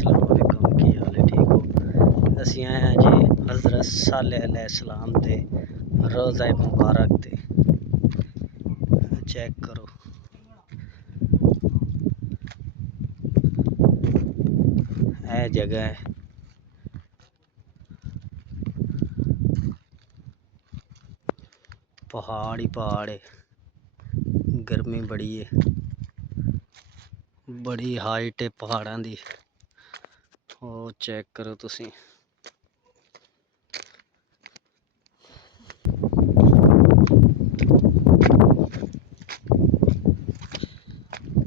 अस्सलाम वालेकुम, की हाल है? ठीक हो? असी आए हैं जी हज़रत सालेह अलैहिस्सलाम दे रोज़ा मुबारक ते चेक करो। यह जगह है, पहाड़ ही पहाड़ है, गर्मी बड़ी है, बड़ी हाइट है पहाड़ों की। ओ चेक करो तुसी,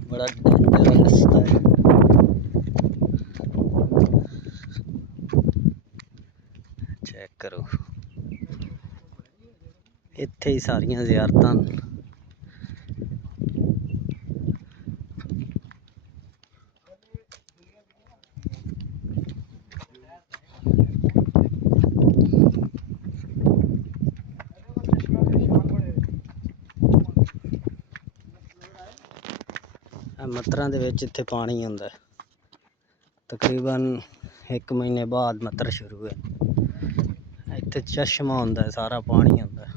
बड़ा डेंजर रास्ता है। चेक करो, इत्थे ही सारियां ज़ियारतां। मत्तरां दे विच इत्थे पानी आंदा है, तकरीबन 1 महीने बाद मत्तर शुरू है। इत्थे चश्मा आंदा है, सारा पानी आंदा है।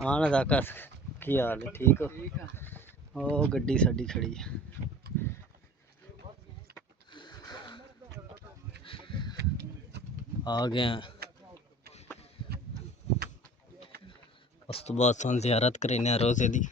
हाँ नज़ाकत, की हाल है? ठीक हो? ओ गड्डी साडी खड़ी है। आ गए उस तो बाद सन ज़ियारत करें रोज़े दी।